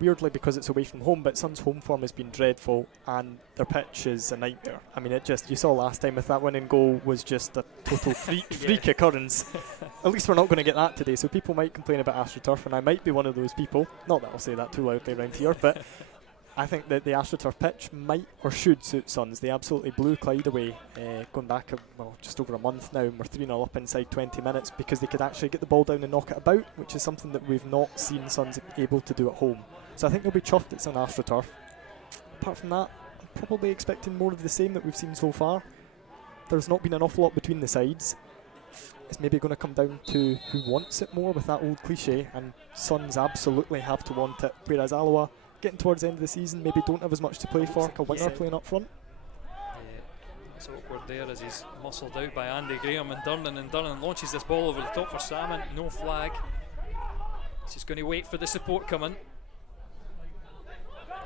weirdly because it's away from home, but Sun's home form has been dreadful and their pitch is a nightmare. I mean, you saw last time with that winning goal was just a total freak occurrence. At least we're not going to get that today, so people might complain about AstroTurf, and I might be one of those people. Not that I'll say that too loudly around here, but I think that the AstroTurf pitch might or should suit Suns. They absolutely blew Clyde away, going back just over a month now, and we're 3-0 up inside 20 minutes because they could actually get the ball down and knock it about, which is something that we've not seen Suns able to do at home. So I think they'll be chuffed it's on AstroTurf. Apart from that, I'm probably expecting more of the same that we've seen so far. There's not been an awful lot between the sides. It's maybe going to come down to who wants it more with that old cliche, and Suns absolutely have to want it, whereas Alloa, getting towards the end of the season, maybe don't have as much to play for, like a winger playing up front. Yeah, it's awkward there as he's muscled out by Andy Graham and Durnan launches this ball over the top for Salmon, no flag. He's just going to wait for the support coming.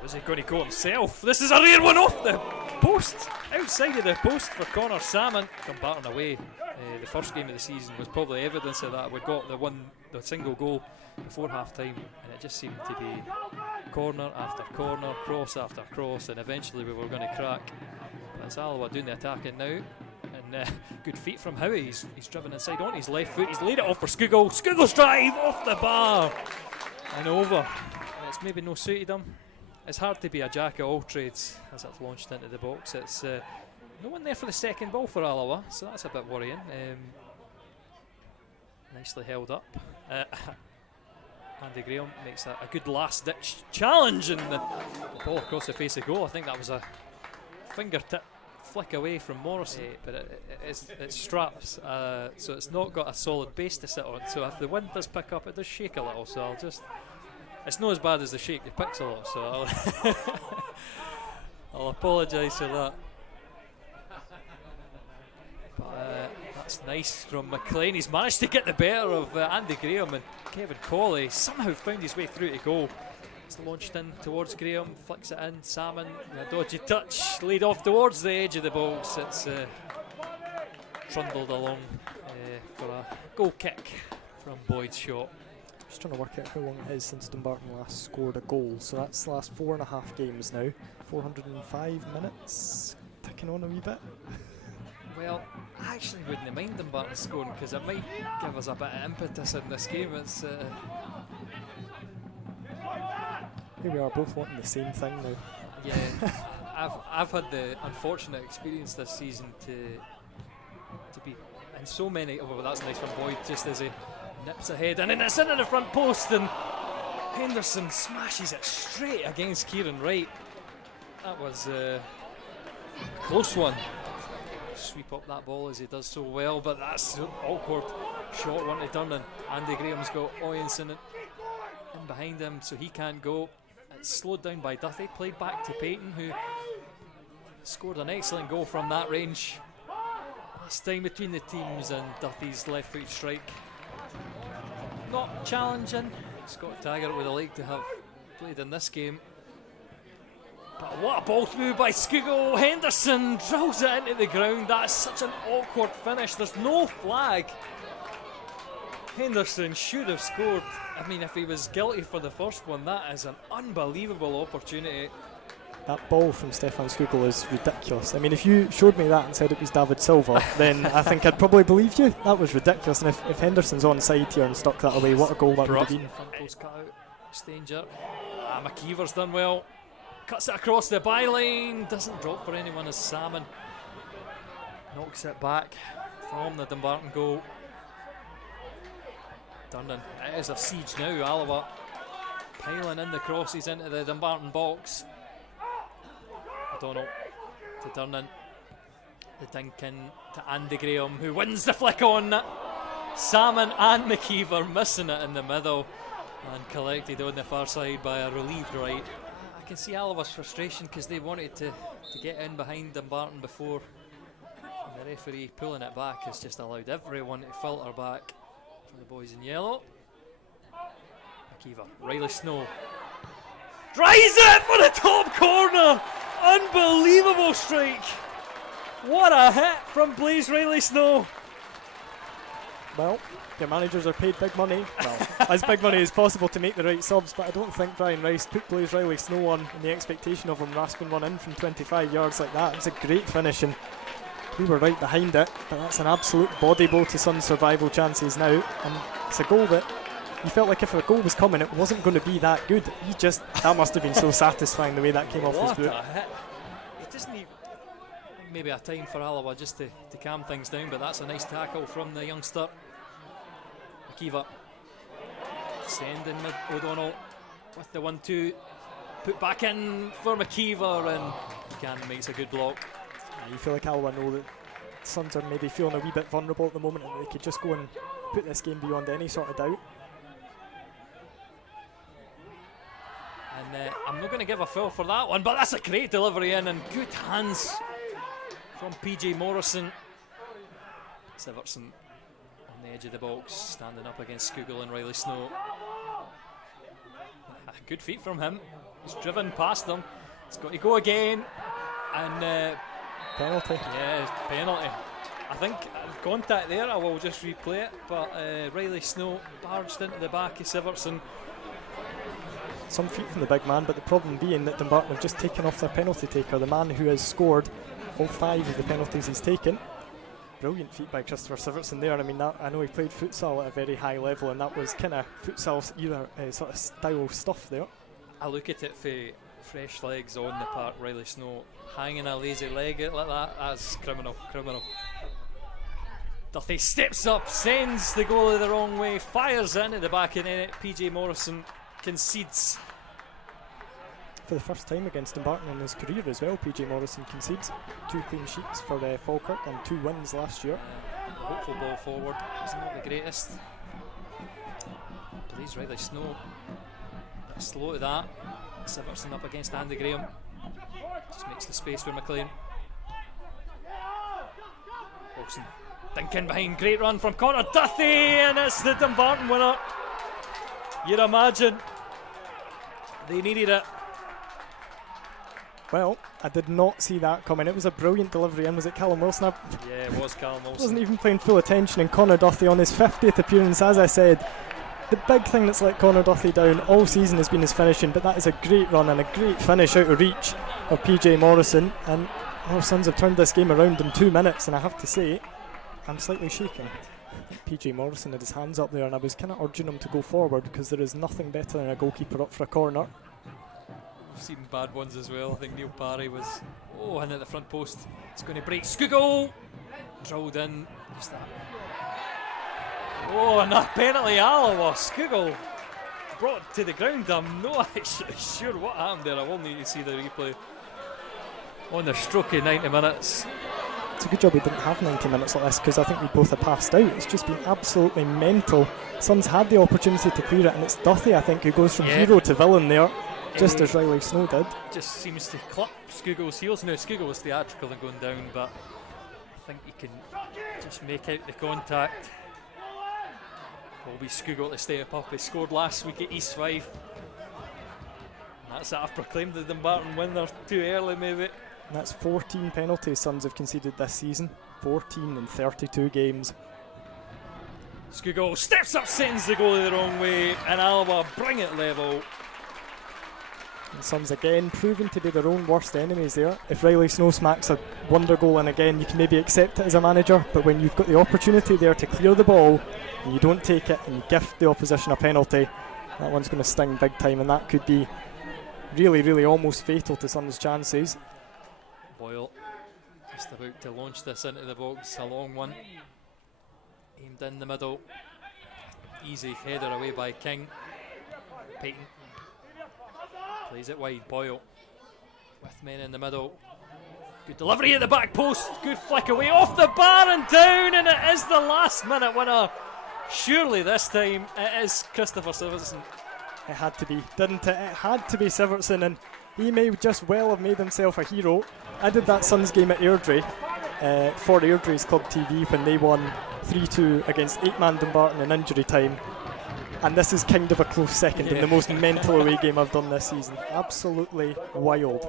Is he going to go himself? This is a rare one off the post, outside of the post for Connor Salmon. Dumbarton away. The first game of the season was probably evidence of that. We got the single goal before half time, and it just seemed to be corner after corner, cross after cross, and eventually we were going to crack. But it's Alloa doing the attacking now, and good feet from Howie. He's driven inside on his left foot. He's laid it off for Skugel. Skugel's drive off the bar and over. And it's maybe no suited him. It's hard to be a jack of all trades as it's launched into the box. It's no one there for the second ball for Alloa, so that's a bit worrying. Nicely held up. Andy Graham makes a good last-ditch challenge, and the ball across the face of goal. I think that was a fingertip flick away from Morrissey, but it's straps, so it's not got a solid base to sit on. So if the wind does pick up, it does shake a little. So it's not as bad as the shake. It picks a lot. So I'll apologise for that. But that's nice from McLean. He's managed to get the better of Andy Graham, and Kevin Colley somehow found his way through to goal. It's launched in towards Graham, flicks it in. Salmon, a dodgy touch, laid off towards the edge of the box. It's trundled along for a goal kick from Boyd's shot. Just trying to work out how long it is since Dumbarton last scored a goal. So that's the last 4.5 games now. 405 minutes, ticking on a wee bit. Well, I actually wouldn't mind Dumbarton scoring because it might give us a bit of impetus in this game. It's here we are, both wanting the same thing now. Yeah, I've had the unfortunate experience this season to be in so many. Oh, well, that's nice from Boyd, just as he nips ahead, and then it's into the front post, and Henderson smashes it straight against Kieran Wright. That was a close one. Sweep up that ball as he does so well, but that's an awkward short one to Durnan. Andy Graham's got Oyinson in behind him, so he can't go. It's slowed down by Duthie, played back to Payton, who scored an excellent goal from that range. Last time between the teams, and Duthie's left-footed strike not challenging. Scott Taggart would have liked to have played in this game. But what a ball through by Skugel. Henderson drills it into the ground. That's such an awkward finish. There's no flag. Henderson should have scored. I mean, if he was guilty for the first one, that is an unbelievable opportunity. That ball from Stefan Skugel is ridiculous. I mean, if you showed me that and said it was David Silva, then I think I'd probably believe you. That was ridiculous. And if Henderson's on side here and stuck that away, what a goal that would have been. Front post cut out. Stanger. McKeever's done well. Cuts it across the byline. Doesn't drop for anyone as Salmon knocks it back from the Dumbarton goal. Durnan. It is a siege now. Alloa piling in the crosses into the Dumbarton box. O'Donnell to Durnan. The Dinkin to Andy Graham, who wins the flick on. Salmon and McKeever missing it in the middle and collected on the far side by a relieved Wright. I can see Alloa's frustration because they wanted to get in behind Dumbarton before, and the referee pulling it back has just allowed everyone to filter back for the boys in yellow. McKeever, Riley Snow drives it for the top corner. Unbelievable strike. What a hit from Blaze Riley Snow. Well, your managers are paid big money. Well, as big money as possible to make the right subs, but I don't think Brian Rice put Blaze Riley Snow on in the expectation of him rasping one in from 25 yards like that. It was a great finish, and we were right behind it, but that's an absolute body blow to Sun's survival chances now, and it's a goal that you felt like if a goal was coming, it wasn't going to be that good. That must have been so satisfying the way that came off his boot. What a hit. It doesn't even, maybe a time for Alloa just to calm things down, but that's a nice tackle from the youngster. Akiva sending O'Donnell with the 1-2, put back in for McKeever, and Cannon makes a good block. You feel like Alloa know that Suns are maybe feeling a wee bit vulnerable at the moment, and they could just go and put this game beyond any sort of doubt. And I'm not going to give a foul for that one, but that's a great delivery in, and good hands from PJ Morrison. Sivertson on the edge of the box, standing up against Skugel and Riley Snow. Good feet from him. He's driven past them. He's got to go again, and penalty. Yeah, penalty. I think contact there. I will just replay it, but Riley Snow barged into the back of Sivertson. Some feet from the big man, but the problem being that Dumbarton have just taken off their penalty taker, the man who has scored all 5 of the penalties he's taken. Brilliant feet by Christopher Sivertson there. I mean, I know he played futsal at a very high level, and that was kind of futsal either sort of style stuff there. I look at it for fresh legs on the part. Riley Snow hanging a lazy leg out like that, that's criminal. Duffy steps up, sends the goalie the wrong way, fires into the back of the net. PJ Morrison concedes. For the first time against Dumbarton in his career as well, PJ Morrison concedes 2 clean sheets for Falkirk and 2 wins last year. Hopeful ball forward is not the greatest. Please, Riley Snow, slow to that. Sivertson up against Andy Graham, just makes the space for McLean. Wilson thinking behind, great run from Connor Duthie, and it's the Dumbarton winner. You'd imagine they needed it. Well, I did not see that coming. It was a brilliant delivery in. Was it Callum Wilson? Yeah, it was Callum Wilson. Wasn't even paying full attention, and Connor Duthie on his 50th appearance, as I said. The big thing that's let Connor Duthie down all season has been his finishing, but that is a great run and a great finish out of reach of PJ Morrison, and our Suns have turned this game around in 2 minutes, and I have to say, I'm slightly shaking. PJ Morrison had his hands up there, and I was kind of urging him to go forward, because there is nothing better than a goalkeeper up for a corner. We've seen bad ones as well. I think Neil Parry was in at the front post. It's going to break. Skugel drilled in. Just that. And that penalty, Alloa. Skugel brought to the ground. I'm not actually sure what happened there. I will need to see the replay. On the stroke of 90 minutes. It's a good job we didn't have 90 minutes like this, because I think we both have passed out. It's just been absolutely mental. Suns had the opportunity to clear it, and it's Duthie, I think, who goes from hero to villain there, just as Riley Snow did. Just seems to clip Skugel's heels. Now, Skugel was theatrical and going down, but I think he can just make out the contact. Will be Skugel to step up. He scored last week at East Fife. And that's it. I've proclaimed the Dumbarton winner too early, maybe. And that's 14 penalties Suns have conceded this season. 14 in 32 games. Skugel steps up, sends the goalie the wrong way, and Alloa bring it level. And Suns again proving to be their own worst enemies there. If Riley Snow smacks a wonder goal in again, you can maybe accept it as a manager, but when you've got the opportunity there to clear the ball and you don't take it and you gift the opposition a penalty, that one's going to sting big time, and that could be really almost fatal to Suns' chances. Boyle just about to launch this into the box, a long one, aimed in the middle, easy header away by King. Payton plays it wide. Boyle with men in the middle, good delivery at the back post, good flick away off the bar and down, and it is the last minute winner. Surely this time it is Christopher Sivertson. It had to be, didn't it? It had to be Sivertson, and he may just well have made himself a hero. I did that Suns game at Airdrie for Airdrie's Club TV when they won 3-2 against 8-man Dumbarton in injury time, and this is kind of a close second in the most mental away game I've done this season. Absolutely wild.